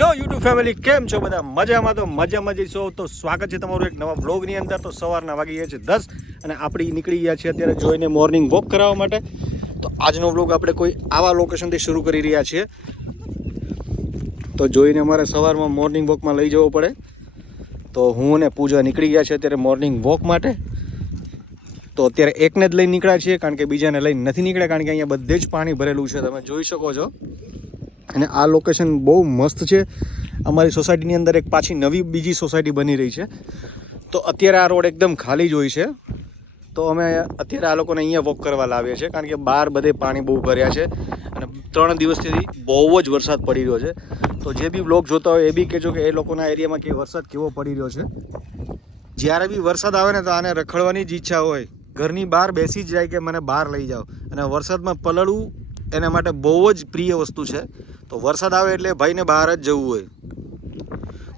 Hello YouTube family, કેમ છો બધા? મજામાં? તો મજામાં જ છો. તો સ્વાગત છે તમારું એક નવા વ્લોગની અંદર. તો સવારના વાગી ગયા છે 10 અને આપણે નીકળી ગયા છીએ અત્યારે જોઈને મોર્નિંગ વોક કરાવવા માટે. તો આજનો વ્લોગ આપણે કોઈ આવા લોકેશનથી શરૂ કરી રહ્યા છીએ. તો જોઈને અમારે સવારમાં મોર્નિંગ વોકમાં લઈ જવો પડે. તો હું અને પૂજા નીકળી ગયા છે અત્યારે મોર્નિંગ વોક માટે. તો અત્યારે એકને જ લઈને નીકળ્યા છીએ, કારણ કે બીજાને લઈને નથી નીકળ્યા, કારણ કે અહીંયા બધે જ પાણી ભરેલું છે, તમે જોઈ શકો છો. અને આ લોકેશન બહુ મસ્ત છે. અમારી સોસાયટીની અંદર એક પાછી નવી બીજી સોસાયટી બની રહી છે. તો અત્યારે આ રોડ એકદમ ખાલી જ હોય છે. તો અમે અત્યારે આ લોકોને અહીંયા વોક કરવા લાવીએ છીએ, કારણ કે બહાર બધે પાણી બહુ ભર્યા છે અને 3 દિવસથી બહુ જ વરસાદ પડી રહ્યો છે. તો જે બી વ્લોગ જોતા હોય એ બી કહેજો કે એ લોકોના એરિયામાં કે વરસાદ કેવો પડી રહ્યો છે. જ્યારે બી વરસાદ આવે ને તો આને રખડવાની જ ઈચ્છા હોય, ઘરની બહાર બેસી જ જાય કે મને બહાર લઈ જાઓ. અને વરસાદમાં પલળવું એના માટે બહુ જ પ્રિય વસ્તુ છે. તો વરસાદ આવે એટલે ભાઈને બહાર જ જવું હોય.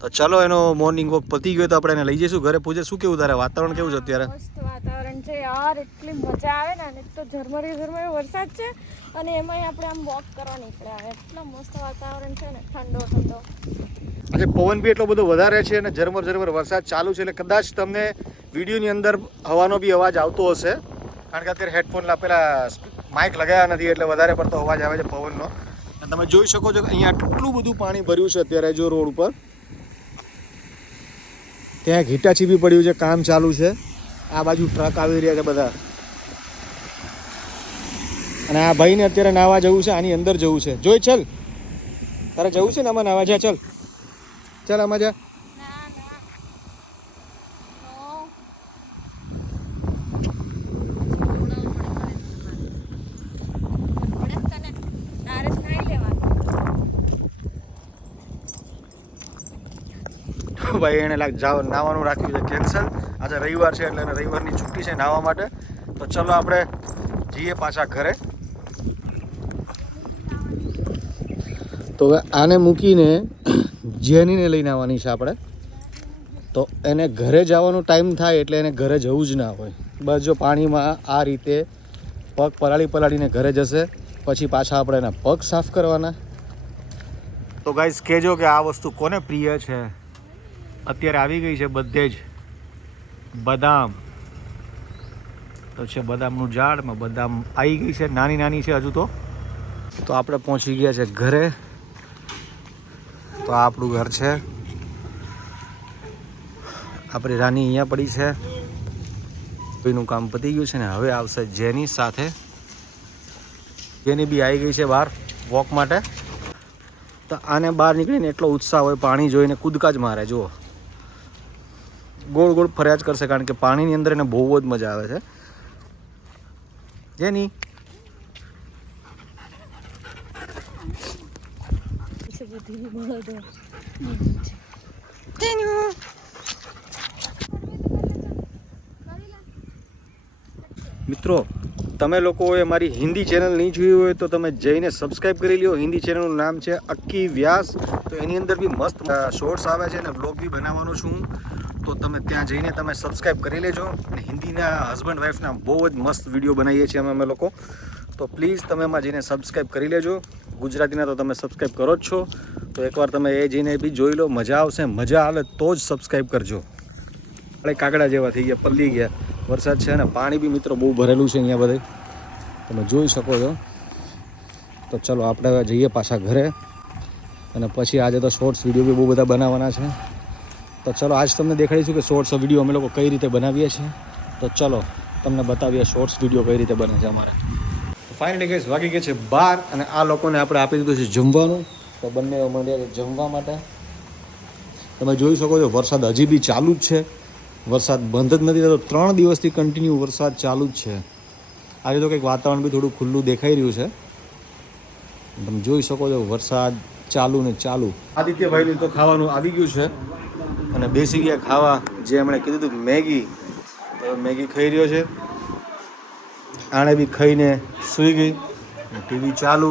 તો ચાલો, એનો મોર્નિંગ વોક પતી ગયો તો આપણે એને લઈ જઈશું ઘરે. પૂજે, શું કેવું તારે? વાતાવરણ કેવું છે અત્યારે? મસ્ત વાતાવરણ છે યાર, એટલી મજા આવે ને. અને તો ઝરમરી વરસાદ છે અને એમાંય આપણે આમ વોક કરવા નીકળ્યા. એટલો મસ્ત વાતાવરણ છે ને, ઠંડો ઠંડો. આજે પવન બી એટલો બધો વધારે છે અને ઝરમર વરસાદ ચાલુ છે, એટલે કદાચ તમને વિડીયોની અંદર હવાનો બી અવાજ આવતો હશે, કારણ કે અત્યારે હેડફોન પેલા માઇક લગાવ્યા નથી એટલે વધારે પડતો અવાજ આવે છે પવનનો. અને તમે જોઈ શકો છો કે અહીંયા કેટલું બધું પાણી ભર્યું છે અત્યારે. જો રોડ ઉપર ત્યાં ઘીટાચી બી પડ્યું છે, કામ ચાલુ છે. આ બાજુ ટ્રક આવી રહ્યા છે બધા. અને આ ભાઈને અત્યારે નાવા જવું છે, આની અંદર જવું છે. જોઈ, ચલ, તારે જવું છે ને આમાં નાવા? જા, ચલ ચાલ આમાં જા. ભાઈ એને નાવાનું રાખ્યું છે કેન્સલ. આજે રવિવાર છે એટલે એને રવિવારની છુટ્ટી છે નાહવા માટે. તો ચલો આપણે જઈએ પાછા ઘરે. તો હવે આને મૂકીને જેનીને લઈને આવવાની છે આપણે. તો એને ઘરે જવાનો ટાઈમ થાય એટલે એને ઘરે જવું જ ના હોય. બસ જો પાણીમાં આ રીતે પગ પલાળીને ઘરે જશે. પછી પાછા આપણે એના પગ સાફ કરવાના. તો ગાઈસ, કહેજો કે આ વસ્તુ કોને પ્રિય છે. અત્યારે આવી ગઈ છે બધે જ બદામ. તો છે બદામનું ઝાડમાં બદામ આવી ગઈ છે, નાની છે હજુ. તો આપણે પહોંચી ગયા છે ઘરે. તો આ આપણું ઘર છે. આપણી રાની અહીંયા પડી છે. એનું કામ પતી ગયું છે ને હવે આવશે જેની સાથે. જેની બી આવી ગઈ છે બહાર વોક માટે. તો આને બહાર નીકળીને એટલો ઉત્સાહ હોય, પાણી જોઈને કૂદકા જ મારે. જુઓ, ગોળ ગોળ ફર્યા જ કરશે, કારણ કે પાણીની અંદર એને બહુ જ મજા આવે છે. જેની મિત્રો, તમે લોકોએ મારી હિન્દી ચેનલ નહીં જોઈ હોય તો તમે જઈને સબસ્ક્રાઈબ કરી લ્યો. હિન્દી ચેનલનું નામ છે અક્કી વ્યાસ. તો એની અંદર બી મસ્ત શોર્ટ્સ આવે છે અને વ્લોગ બી બનાવવાનો છું. તો તમે ત્યાં જઈને તમે સબસ્ક્રાઈબ કરી લેજો. અને હિન્દીના હસબન્ડ વાઈફના બહુ જ મસ્ત વિડીયો બનાવીએ છીએ અમે લોકો. તો પ્લીઝ તમે એમાં જઈને સબસ્ક્રાઈબ કરી લેજો. ગુજરાતીના તો તમે સબસ્ક્રાઈબ કરો જ છો, તો એકવાર તમે એ જઈને બી જોઈ લો. મજા આવશે. મજા આવે તો જ સબસ્ક્રાઈબ કરજો. આપણે કાગડા જેવા થઈ ગયા, પલળી ગયા. વરસાદ છે ને પાણી બી મિત્રો બહુ ભરેલું છે અહીંયા બધે, તમે જોઈ શકો છો. તો ચલો આપણે હવે જઈએ પાછા ઘરે. અને પછી આજે તો શોર્ટ્સ વિડીયો બી બહુ બધા બનાવવાના છે. તો ચલો આજ તમને દેખાડીશું કે શોર્ટ્સ વિડીયો અમે લોકો કઈ રીતે બનાવીએ છીએ. તો ચલો તમને બતાવીએ શોર્ટ્સ વિડીયો કઈ રીતે બને છે અમારે. ફાઇનલી ગાઈસ વાગી ગયા છે 12 અને આ લોકોને આપણે આપી દીધું છે જમવાનું. તો બંને મળ્યા છે જમવા માટે. તમે જોઈ શકો છો વરસાદ હજી બી ચાલુ જ છે. વરસાદ બંધ જ નથી થતો. 3 દિવસથી કન્ટિન્યુ વરસાદ ચાલુ જ છે. આજે તો કંઈક વાતાવરણ બી થોડું ખુલ્લું દેખાઈ રહ્યું છે. તમે જોઈ શકો છો વરસાદ ચાલુ ને ચાલુ. આદિત્યભાઈનું તો ખાવાનું આવી ગયું છે અને બેસી ગયા ખાવા. જે એમણે કીધું હતું મેગી, તો મેગી ખાઈ રહ્યો છે. આણે બી ખાઈને સૂઈ ગઈ. ટીવી ચાલુ.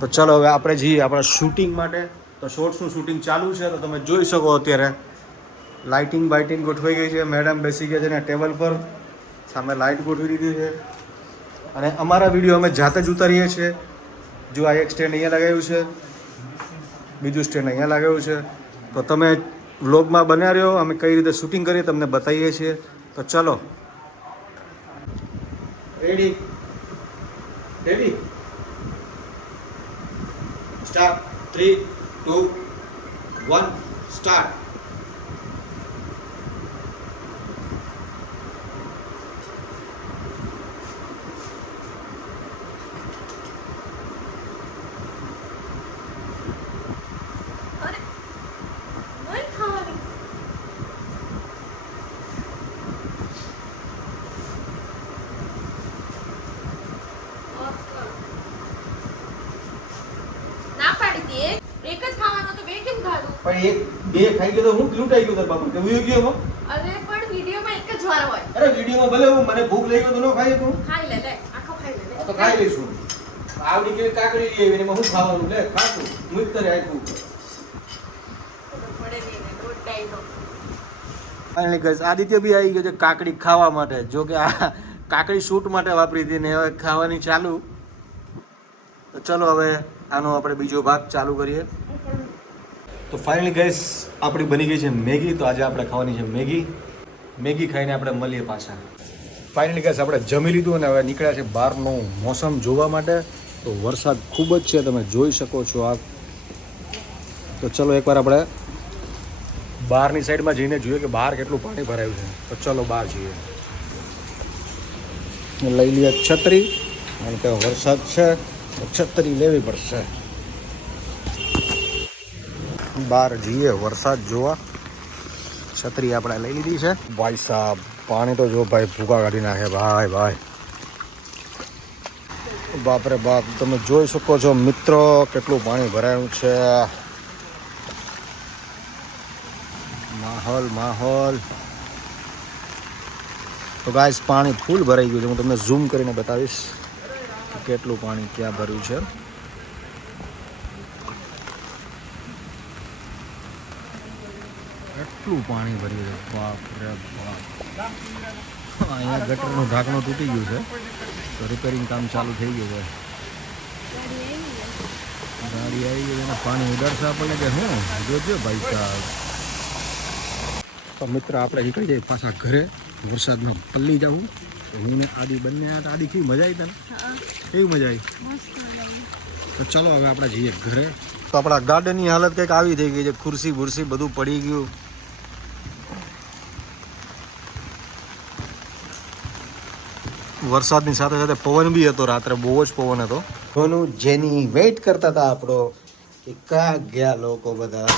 તો ચલો હવે આપણે જઈએ આપણા શૂટિંગ માટે. તો શોર્ટ્સનું શૂટિંગ ચાલુ છે. તો તમે જોઈ શકો અત્યારે લાઇટિંગ બાઇટિંગ ગોઠવાઈ ગઈ છે. મેડમ બેસી ગયા છે ને ટેબલ પર. સામે લાઇટ ગોઠવી દીધી છે. અને અમારા વિડીયો અમે જાતે જ ઉતારીએ છીએ. જો આ એક સ્ટેન્ડ અહીંયા લગાવ્યું છે. બીજું સ્ટેન્ડ અહીંયા લાગેલું છે. તો તમે વ્લોગમાં બન્યા રહ્યો, અમે કઈ રીતે શૂટિંગ કરીએ તમને બતાવીએ છીએ. તો ચલો, રેડી રેડી સ્ટાર્ટ. 3 2 1 સ્ટાર્ટ. એક જ ખાવાનો તો બે કેમ ખાધું? પણ એક બે ખાઈ ગયો તો હું લૂંટાઈ ગયો તાર બાપા કે હું ગયો હો. અરે પણ વિડીયોમાં એક જ વાર હોય. અરે વિડીયોમાં ભલે હું મને ભૂખ લાગી તો ન ખાઈ તું. ખાઈ લે લે, આખો ખાઈ લે. તો ખાઈ લઈશું. આવડી કેવી કાકડી લઈ આવી એમાં હું ખાવાનું લે ખાતું હું તરે આખું. પડે નહીં ને રોટ ડાઈનો. ફાઇનલી ગાઈસ આદિત્ય બી આવી ગયો છે કાકડી ખાવા માટે. જો કે આ કાકડી શૂટ માટે વાપરી હતી ને હવે ખાવાની ચાલુ. તો ચલો હવે આનો આપણે બીજો ભાગ ચાલુ કરીએ. તો ફાઇનલી ગાઈસ આપણી બની ગઈ છે મેગી. તો આજે આપણે ખાવાની છે મેગી. મેગી ખાઈને આપણે મળીએ પાછા. ફાઇનલી ગાઈસ આપણે જમી લીધું અને હવે નીકળ્યા છે બહારનું મોસમ જોવા માટે. તો વરસાદ ખૂબ જ છે, તમે જોઈ શકો છો આ. તો ચલો એકવાર આપણે બહારની સાઈડમાં જઈને જોઈએ કે બહાર કેટલું પાણી ભરાયું છે. તો ચલો બહાર જઈએ. લઈ લઈએ છત્રી, કારણ કે વરસાદ છે તો છત્રી લેવી પડશે. બહાર જઈએ વરસાદ જોવા. છત્રી આપણે લઈ લીધી છે. ભાઈ સાહેબ પાણી તો જો ભાઈ ભૂકા કાઢી નાખે ભાઈ ભાઈ. બાપરે બાપ, તમે જોઈ શકો છો મિત્રો કેટલું પાણી ભરાયું છે. માહોલ. તો ગાઈસ પાણી ફૂલ ભરાઈ ગયું છે. હું તમને ઝૂમ કરીને બતાવીશ કે કેટલું પાણી ક્યાં ભર્યું છે. એટલું પાણી ભર્યું છે, બાપ રે બાપ. અહીંયા ગટરનું ઢાંકણું તૂટી ગયું છે તો રિપેરિંગ કામ ચાલુ થઈ ગયું છે. ગાડી આવી ગઈ અને પાણી ઉડાડશે આપણને કે હું જોજો ભાઈ સાહેબ. તો મિત્ર આપણે નીકળી જઈએ પાછા ઘરે. વરસાદમાં પલ્લી જવું. હું ને આદિ બંને આદિ કેવી મજા આવી તને? કેવી મજા આવી? તો ચલો હવે આપણે જઈએ ઘરે. તો આપણા ગાર્ડનની હાલત કંઈક આવી થઈ ગઈ છે. ખુરશી બુરશી બધું પડી ગયું. વરસાદની સાથે સાથે પવન બી હતો. રાત્રે બહુ જ પવન હતો. કોનું જેની વેઇટ કરતા હતા આપણો કે ક્યાં ગયા લોકો બધા.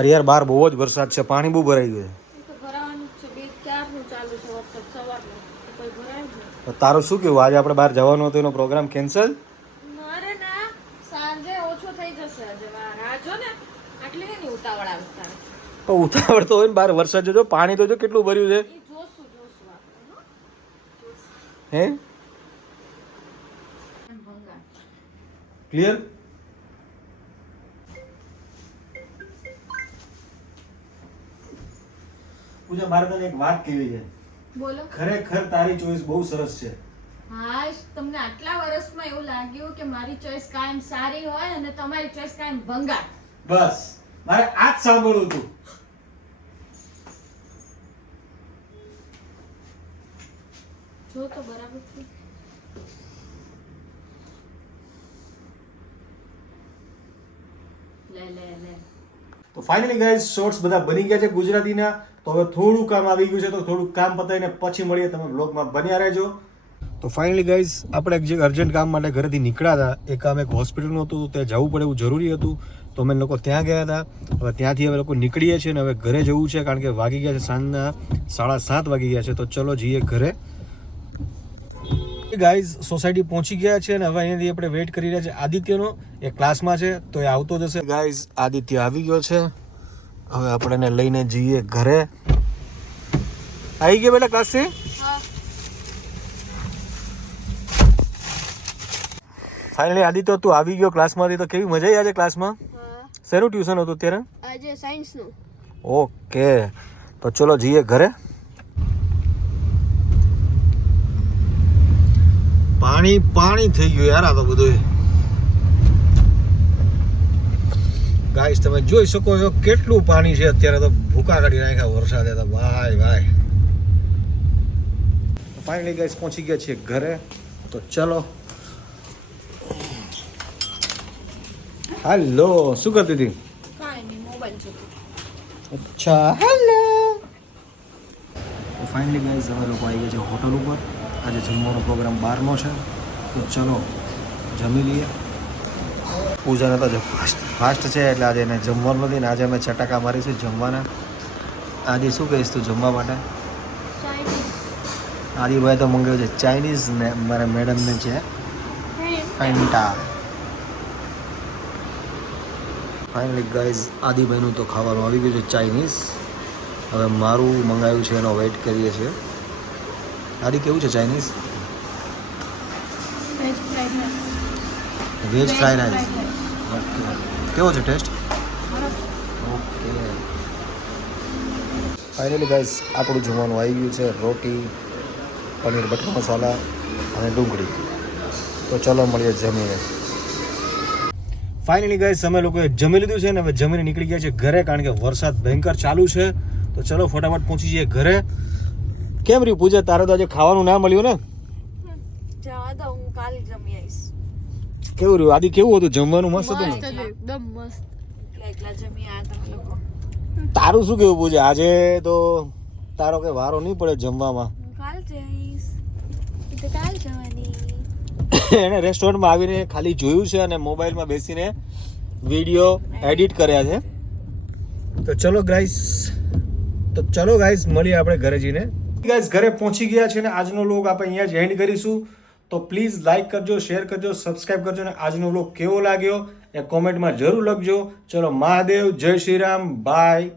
અરે યાર બહાર બહુ જ વરસાદ છે, પાણી બહુ ભરાઈ ગયું છે. તારું શું કેવું? આજે આપણે બહાર જવાનું હતું એનો પ્રોગ્રામ કેન્સલ? મારે ના સાંજે ઓછો થઈ જશે. આજે રાજો ને આટલી ની ઉતાવળ આવતા. તો ઉતાવળ તો હોય ને, બહાર વરસાદ જોજો, પાણી તો જો કેટલું ભર્યું છે. હે ક્લિયર? પૂજા મારે તને એક વાત કહેવી છે. બોલો. ખરેખર તારી ચોઈસ બહુ સરસ છે. હા, તમને આટલા વર્ષમાં એવું લાગ્યું કે મારી ચોઈસ કાયમ સારી હોય અને તમારી ચોઈસ કાયમ ભંગાર. બસ મારે આ જ સાંભળવું હતું. જો તો બરાબર છે. લે. તો ફાઇનલી ગાઈઝ શોર્ટ્સ બધા બની ગયા છે ગુજરાતીના. તો હવે થોડું કામ આવી ગયું છે તો થોડું કામ પતાવીને પછી મળીએ. તમે બ્લોગમાં બન્યા રહેજો. તો ફાઇનલી ગાઈઝ આપણે જે અર્જન્ટ કામ માટે ઘરેથી નીકળ્યા હતા, એ કામ એક હોસ્પિટલનું હતું, ત્યાં જવું પડે એવું જરૂરી હતું. તો અમે લોકો ત્યાં ગયા હતા. હવે ત્યાંથી અમે લોકો નીકળીએ છીએ અને હવે ઘરે જવું છે, કારણ કે વાગી ગયા છે સાંજના 7:30 વાગી ગયા છે. તો ચલો જઈએ ઘરે. ગાઈઝ સોસાયટી પહોંચી ગયા છે અને હવે અહીંયાથી આપણે વેઇટ કરી રહ્યા છે આદિત્યનો. એ ક્લાસમાં છે તો એ આવતો જશે. ગાઈઝ આદિત્ય આવી ગયો છે. હવે આપણે એને લઈને જઈએ ઘરે. આવી ગયો બેટા ક્લાસથી? ફાઇનલી આદિત્ય તું આવી ગયો ક્લાસમાંથી. તો કેવી મજા આવી આજે ક્લાસમાં? શેનું ટ્યુશન હતું અત્યારે? આજે સાયન્સનું. ઓકે, તો ચલો જઈએ ઘરે. પાણી થઈ ગયું યાર આ તો બધું. ગાઈસ તમે જોઈ શકો છો કેટલું પાણી છે અત્યારે તો ભૂકા કાઢી નાખ્યા વરસાદે તો ભાઈ ફાઇનલી ગાઈસ પહોંચી ગયા છીએ ઘરે તો ચલો હેલો શું કરતી હતી કાંઈ નહીં મોબાઈલ જોતો અચ્છા હેલો ફાઇનલી ગાઈસ અમે લોકો આવી ગયા છે હોટલ ઉપર આજે જમવાનો પ્રોગ્રામ બહારનો છે તો ચલો જમી લઈએ પૂજાને તો ફાસ્ટ છે એટલે આજે એને જમવાનું નથી ને આજે અમે ચટાકા મારીશું જમવાના આદિ શું કહીશ તું જમવા માટે આદિભાઈ તો મંગાવ્યું છે ચાઇનીઝ ને મારા મેડમને છે ફેન્ટા ફાઇનલી ગાઈઝ આદિભાઈનું તો ખાવાનું આવી ગયું છે ચાઇનીઝ હવે મારું મંગાવ્યું છે એનો વેઇટ કરીએ છીએ આદિ કેવું છે Chinese veg fried rice okay કેવો છે ટેસ્ટ ઓકે ફાઇનલી ગાઈઝ આપણું જમવાનું આવી ગયું છે રોટી પનીર બટર મસાલા અને ડુંગળી તો ચલો મળીએ જમીને ફાઇનલી ગાઈઝ અમે લોકોએ જમી લીધું છે ને હવે જમીને નીકળી ગયા છે ઘરે કારણ કે વરસાદ ભયંકર ચાલુ છે તો ચલો ફટાફટ પહોંચી જઈએ ઘરે કેમ રહ્યું પૂજા તારે તો આજે ખાવાનું ના મળ્યું ને જવા દો હું કાલે જમી આવીશ કેવું રહ્યું આદિ કેવું હતું જમવાનું મસ્ત હતું ને એકદમ મસ્ત એકલા જમી આયા તમે લોકો તારું શું કેવું પૂજા આજે તો તારો કે વારો નહીં પડે જમવામાં હું કાલ જઈશ એ તો કાલ જવાની એને રેસ્ટોરન્ટમાં આવીને ખાલી જોયું છે અને મોબાઈલમાં બેસીને વિડીયો એડિટ કર્યા છે તો ચલો ગાઈસ મળીએ આપણે ઘરે જઈને ગાઈસ ઘરે પહોંચી ગયા છે ને આજનો વ્લોગ આપણે અહીંયા જ એન્ડ કરીશું તો પ્લીઝ લાઈક કરજો શેર કરજો સબસ્ક્રાઈબ કરજો અને આજનો વ્લોગ કેવો લાગ્યો એ કોમેન્ટમાં જરૂર લખજો ચલો મહાદેવ જય શ્રી રામ બાય